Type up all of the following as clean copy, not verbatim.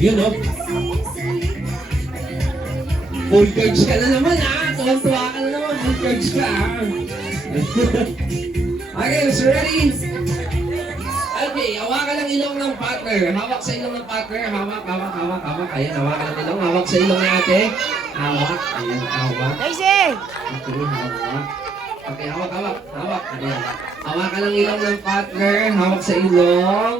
Yun, no? Full cards ka na naman, ha? Tuwang-tuwa ka na naman. Full cards ka, ha? Okay, so ready? Okay, hawakan ang ilong ng partner. Hawak sa ilong ng partner. Hawak. Ayan, hawakan ang ilong. Hawak sa ilong ni ate. Hawak. Ayan, hawak. Daisy! Okay, hawak. Okay, hawak. Ayan. Hawakan ang ilong ng partner. Hawak sa ilong.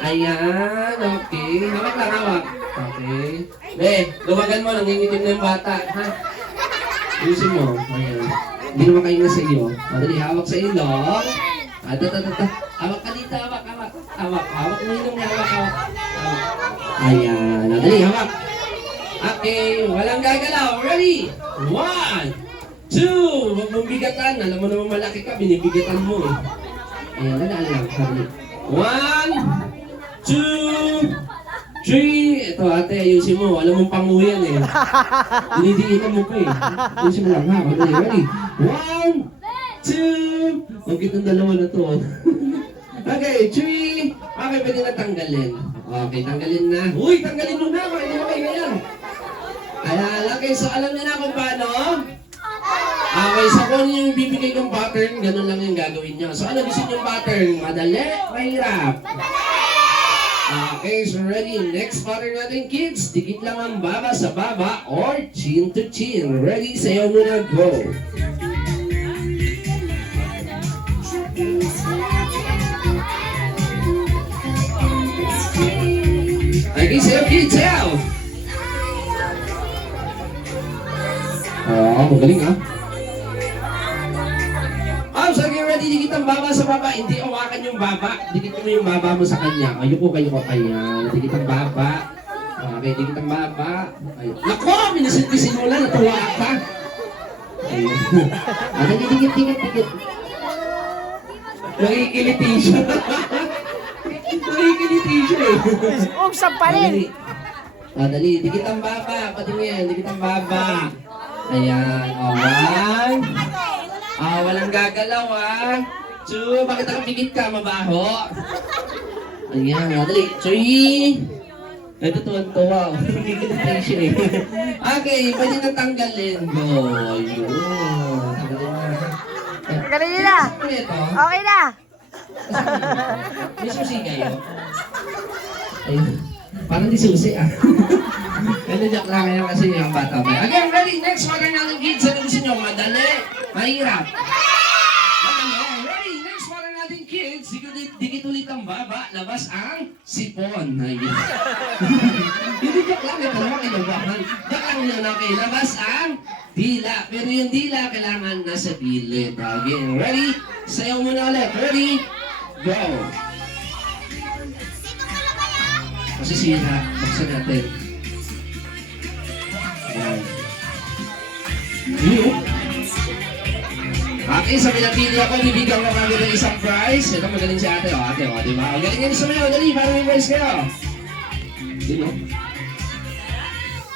Ayan, okay. Hawak lang, hawak. Okay. Lumagan mo. Nangingitim na yung bata. Ha? Ayusin mo. Ayan. Hindi naman kayo na sa iyo. Madali, hawak sa ilong. Hawak ka dito, hawak. Hawak mo ilong niya, hawak. Ayan, madali, hawak. Okay, walang gagalaw. Ready? 1, 2. Huwag mong bigatan. Alam mo naman malaki ka, binibigatan mo eh. Ayan, nadaan lang. 1, 2, 3. Ito ate, ayusin mo. Alam mong panguhi yan eh. Dinidiitan mo pa eh. Ayusin mo lang ha. Ready? 1, 2. Huwag itong dalawa na to. Okay, 3. Okay, pwede na tanggalin. Okay, tanggalin na. Uy, tanggalin mo na. Bakit mo kayo ngayon? Ayan, okay. So, alam niyo na kung paano? Okay, so kung ano yung bibigay kong pattern, ganun lang yung gagawin niyo. So, ano gusto yung pattern? Madali? Mahirap? Okay, so ready. Next pattern natin, kids. Dikit lang ang baba sa baba or chin to chin. Ready? Sayaw muna. Go. Okay, sayaw kids, sayaw! Magaling ha? So get ready, dikit ang baba sa baba. Hindi awakan yung baba. Dikit mo yung baba mo sa kanya. Ayoko. Ayan, dikit ang baba. Okay, dikit ang baba. Ayun. Nako! Minasinulan, natuwa ka. Ayun. Dikit. Nakikiliti siya. Saan pa rin? Dali, dikit ang baba. Patingin, dikit ang baba. Ayan, one. Walang gagalaw ha. 2, bakit nakapigit ka? Mabaho. Ayan, dali. 3. Ito tuwan-tuwa. Nakikiliti siya eh. Okay, pwede na tanggalin. Go. Ayun. Tanggalin na. Okay na. May susi kayo? Ayun. Parang di susi ah. Kaya joke lang kayo kasi yung bata ba. Again, ready? Next pattern natin kids. Ano gusto nyo? Madali? Mahirap? Ready? Next pattern natin kids. Dikit ulit ang baba. Labas ang sipon. Ayun. Hindi joke lang. Ito naman kinabahan. Joke lang yun. Okay. Labas ang dila. Pero yung dila kailangan nasa pilit. Again. Ready? Sayaw muna ulit. Ready? Go! Kasi sira, buksan natin. Ayan. Okay, sa pinapili ako, bibigyan ko kami ng isang prize. Ito magaling si ate, di ba? Galing yan sa mga, dali, para may prize kayo. Sino?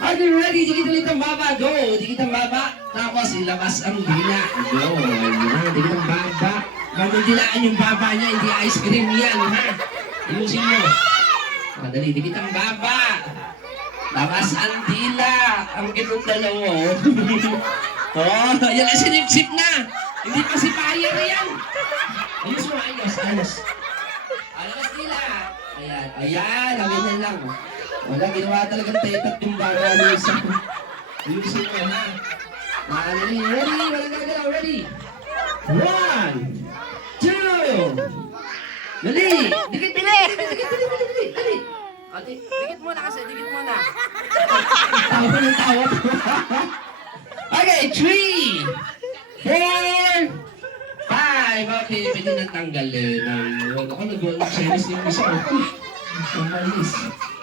Okay, ready? Dikit ulit ang baba, go! Dikit ang baba, tapos ilabas ang dila. Go! Ayan, dikit ang baba. Mamundilaan yung baba niya, hindi ice cream yan, ha? Ilusin mo. Madali, dikit ang baba. Labas ang dila. Ang kitong dalawa. Yan ay sinipsip na. Hindi pa si Payer yan. Ayos mo, ayos. Labas dila. Ayan, ganyan lang. Wala, ginawa talagang tetat yung baba niya. Ilusin mo, ha? Madali, ready? Walang gagalaw, ready? 1, 2. Dali! Dikit! Dikit muna kasi, dikit muna. Tawa ng tawa. Okay, 3, 4, 5. Okay, pwede na tanggalin. Ako nag-series yung isa.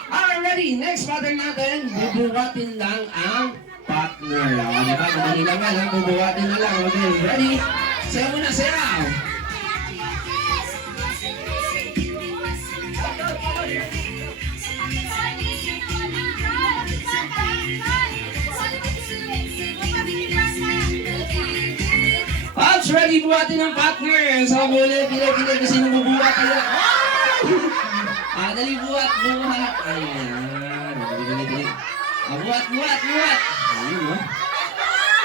Alright, next pattern natin. Bubuhatin lang ang partner. Diba? Madali lang yan. Bubuhatin na lang. Okay, ready? Sayaw muna, sayaw! Ready, buhatin ng partner. Sa huli, pila-pila kasi nabubuhat. Dali, buhat. Ayan. Dali. Buhat. Ayun, oh.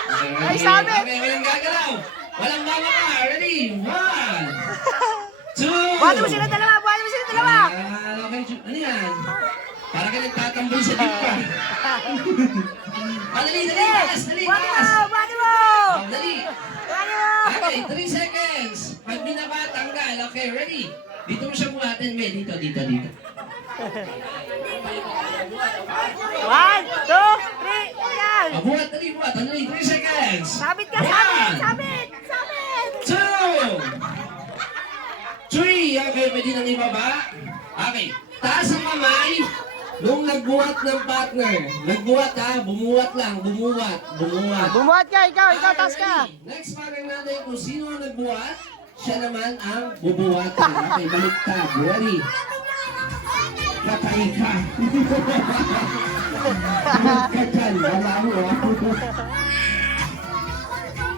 Okay, ready? Ay, sabi. Okay, walang gagalaw. Walang mama ka. Ready? 1, 2. Buhatin mo sila dalawa. Ayan, okay. Ano yan? Para ka nagtatambol sa jeep ka. Dali. Taas. Buhatin mo. Dali. Buhatin mo. Okay, 3 seconds. Pag binaba, tanggal. Okay, ready? Dito mo siya buhatin, May. Dito. 1, 2, 3. Ayan. Buhat. Dali, 3 seconds. Sabit ka. 1, Sabit. 2, 3. Okay, pwede nang ibaba. Okay, taas ang kamay. Nung nagbuhat ng partner. Nagbuhat ha, bumuhat lang. Bumuhat. Bumuhat ka. Ikaw. Taas ka. Ready? Next partner natin kung sino ang nagbuhat, siya naman ang bubuhatan. Okay, baliktad. Ready? Patay ka. Buhat ka dyan. Wala mo.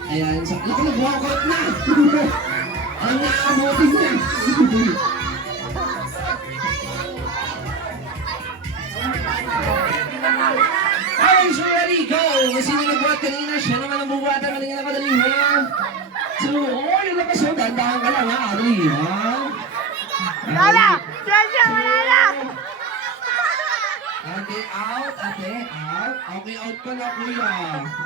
Ayan, sa nag-walkout na. Ang naabutin niya. Okay, so ready, go! Kung sino nagbuhat kanina, siya naman ang bubuhatan. Malingin ako, dali. 1, 2, oh, yung labas mo. Dandahan ka lang, ha? Dali, ha? Wala. Wala. Okay, out, ate, out. Okay, out ka na, kuya.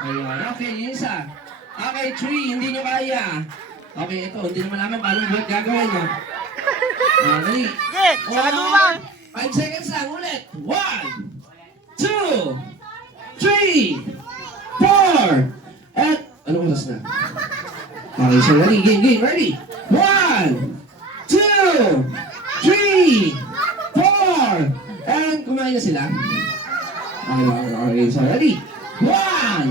Ayan, okay, yung isa. Okay, 3, hindi nyo kaya. Okay, ito, hindi naman namin paano buhat gagawin, no? Dali. Sige, sarado ba? 5 seconds lang, ulit. 1, 2, 3, 4, at, anong oras na? Okay, so ready, game, ready? 1, 2, 3, 4, and kumain na sila. Okay, so ready? 1,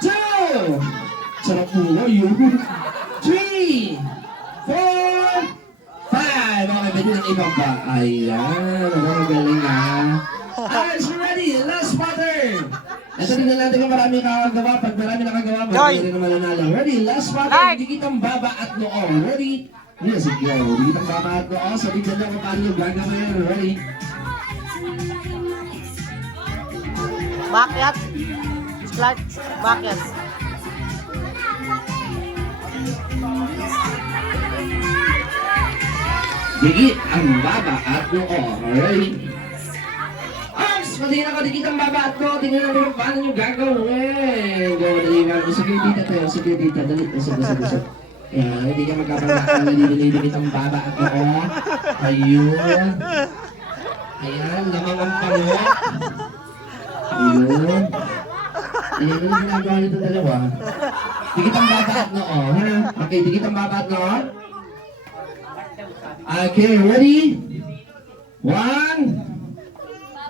2, sarap mo yun. 3, 4, 5. Okay, pwede nang ibaba. Ayan, magaling ha. Alright, so ready, last pattern. Ito din na natin kung marami kakagawa. Pag marami nakagawa, marami rin naman nanalo. Ready, last pattern, dikitang baba at noo. Ready? Yes, go. Dikitang baba at noo. Sabi dyan lang kung paano yung gagawin. Ready? Bakyat. Slide. Bakyat. Dikit ang baba at noo. Ready? Arms! Pati na ko, dikit ang baba at noo. Tingnan natin kung paano yung gagawin. Go, dali nga. Sige dito tayo. Sige dito. Dali. Usap. Ayan, hindi ka magkapangakal. Dikit ang baba at noo. Ayun. Ayan, lamang ang pango. Ayun. Ayan, ano ginagawa nito dalawa? Dikit ang baba at noo. Ha? Okay, dikit ang baba at noo. Okay, ready? 1,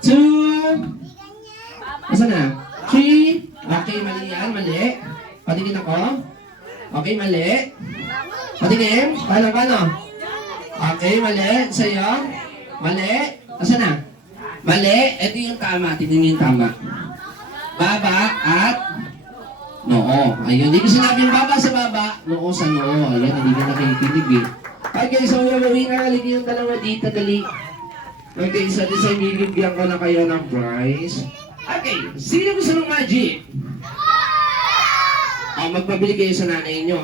2, asa na? 3, okay, mali yan, mali. Patingin ako. Okay, mali. Patingin, paano? Okay, mali, sa'yo. Mali, asa na? Mali, ito yung tama, tingnan yung tama. Baba at noo. Ayun, hindi ko sinabing baba sa baba, noo sa noo. Ayun, hindi ka nakikinig eh. Okay, so yung winner, haligi yung dalawa dito, dali. Okay, isa din sa bibigyan ko na kayo ng prize. Okay, sino gusto ng magic? Magpabili kayo sa nanay nyo.